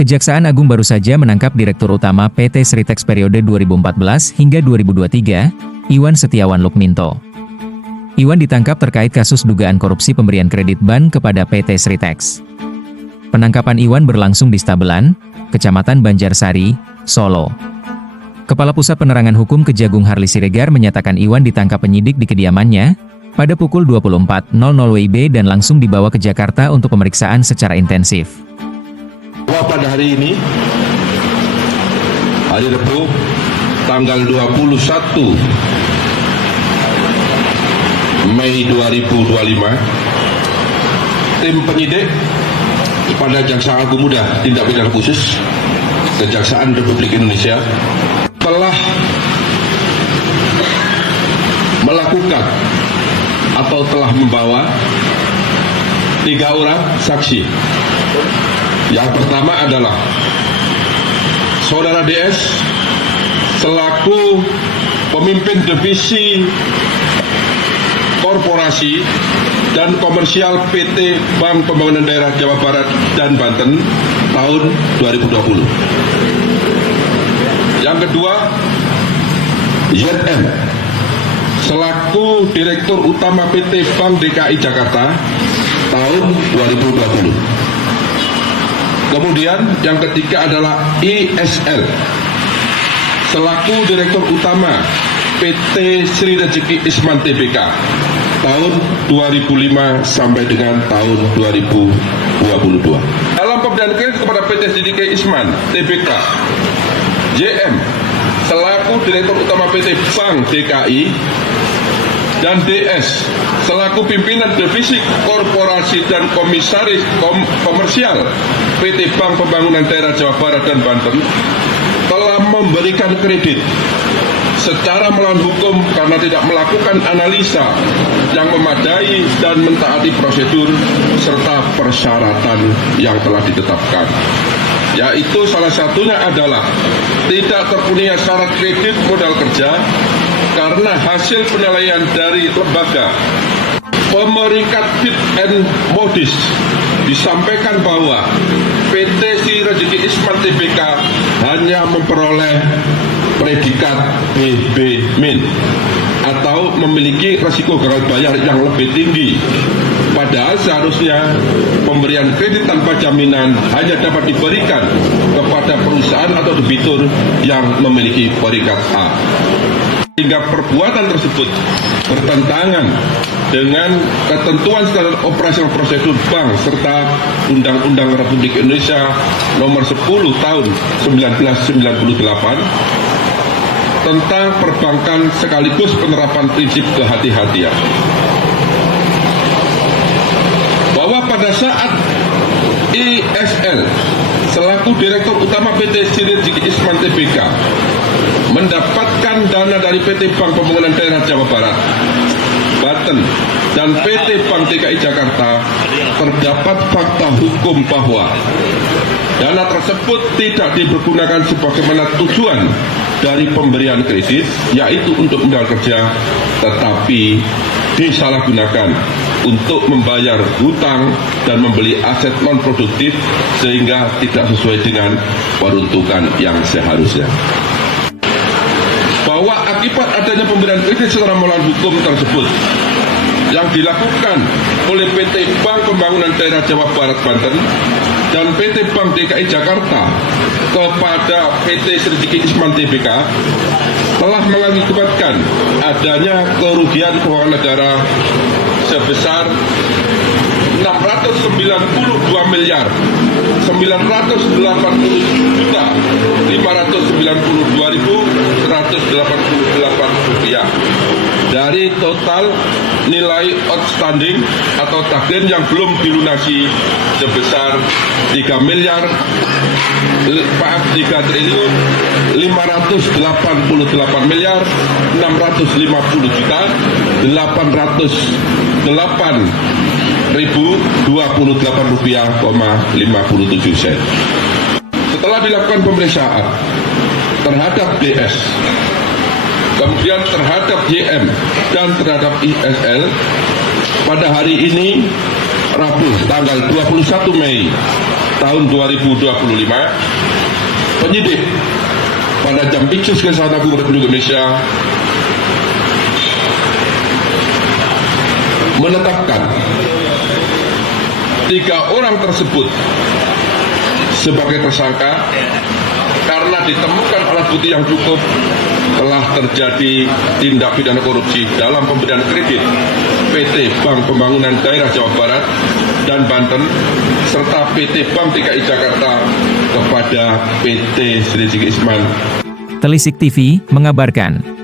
Kejaksaan Agung baru saja menangkap Direktur Utama PT Sritex periode 2014 hingga 2023, Iwan Setiawan Lukminto. Iwan ditangkap terkait kasus dugaan korupsi pemberian kredit ban kepada PT Sritex. Penangkapan Iwan berlangsung di Stabelan, Kecamatan Banjarsari, Solo. Kepala Pusat Penerangan Hukum Kejagung Harli Siregar menyatakan Iwan ditangkap penyidik di kediamannya pada pukul 24.00 WIB dan langsung dibawa ke Jakarta untuk pemeriksaan secara intensif. Pada hari ini, hari Rabu, tanggal 21 Mei 2025, tim penyidik pada Jaksa Agung Muda Tindak Pidana Khusus Kejaksaan Republik Indonesia telah melakukan atau telah membawa 3 orang saksi. Yang pertama adalah Saudara DS selaku pemimpin divisi korporasi dan komersial PT Bank Pembangunan Daerah Jawa Barat dan Banten tahun 2020. Yang kedua, YM selaku Direktur Utama PT Bank DKI Jakarta tahun 2020. Kemudian yang ketiga adalah ISL selaku Direktur Utama PT Sri Rejeki Isman Tbk tahun 2005 sampai dengan tahun 2022. Dalam pemberian kredit kepada PT Sri Rejeki Isman Tbk, JM selaku Direktur Utama PT Bank DKI dan DS selaku pimpinan divisi korporasi dan komisaris komersial PT Bank Pembangunan Daerah Jawa Barat dan Banten telah memberikan kredit secara melawan hukum karena tidak melakukan analisa yang memadai dan mentaati prosedur serta persyaratan yang telah ditetapkan. Yaitu salah satunya adalah tidak terpenuhinya syarat kredit modal kerja karena hasil penilaian dari lembaga pemeringkat Fit and Modis disampaikan bahwa PT Sri Rejeki Isman Tbk hanya memperoleh predikat BB- atau memiliki resiko gagal bayar yang lebih tinggi. Padahal seharusnya pemberian kredit tanpa jaminan hanya dapat diberikan kepada perusahaan atau debitur yang memiliki peringkat A. Hingga perbuatan tersebut bertentangan dengan ketentuan standar operasional prosedur bank serta Undang-Undang Republik Indonesia Nomor 10 Tahun 1998 tentang perbankan sekaligus penerapan prinsip kehati-hatian. Bahwa pada saat ISL selaku Direktur Utama PT Sri Rejeki Isman Tbk mendapatkan dana dari PT Bank Pembangunan Daerah Jawa Barat, Banten, dan PT Bank DKI Jakarta, terdapat fakta hukum bahwa dana tersebut tidak dipergunakan sebagaimana tujuan dari pemberian kredit, yaitu untuk modal kerja, tetapi disalahgunakan untuk membayar hutang dan membeli aset non-produktif sehingga tidak sesuai dengan peruntukan yang seharusnya. Bahwa akibat adanya pemberian kredit secara melawan hukum tersebut yang dilakukan oleh PT Bank Pembangunan Daerah Jawa Barat Banten dan PT Bank DKI Jakarta kepada PT Sri Rejeki Isman Tbk telah mengakibatkan adanya kerugian keuangan negara sebesar 692 miliar 980.592.188 rupiah dari total nilai outstanding atau tagihan yang belum dilunasi sebesar 3 triliun 588 miliar 650 juta 808.028 rupiah, 57 sen. Setelah dilakukan pemeriksaan terhadap DS, kemudian terhadap JM dan terhadap ISL, pada hari ini Rabu tanggal 21 Mei tahun 2025, penyidik pada Jampitsus Kejaksaan Agung Republik Indonesia menetapkan 3 orang tersebut sebagai tersangka karena ditemukan alat bukti yang cukup telah terjadi tindak pidana korupsi dalam pemberian kredit PT Bank Pembangunan Daerah Jawa Barat dan Banten serta PT Bank DKI Jakarta kepada PT Sri Ziki Isman. Telisik TV mengabarkan.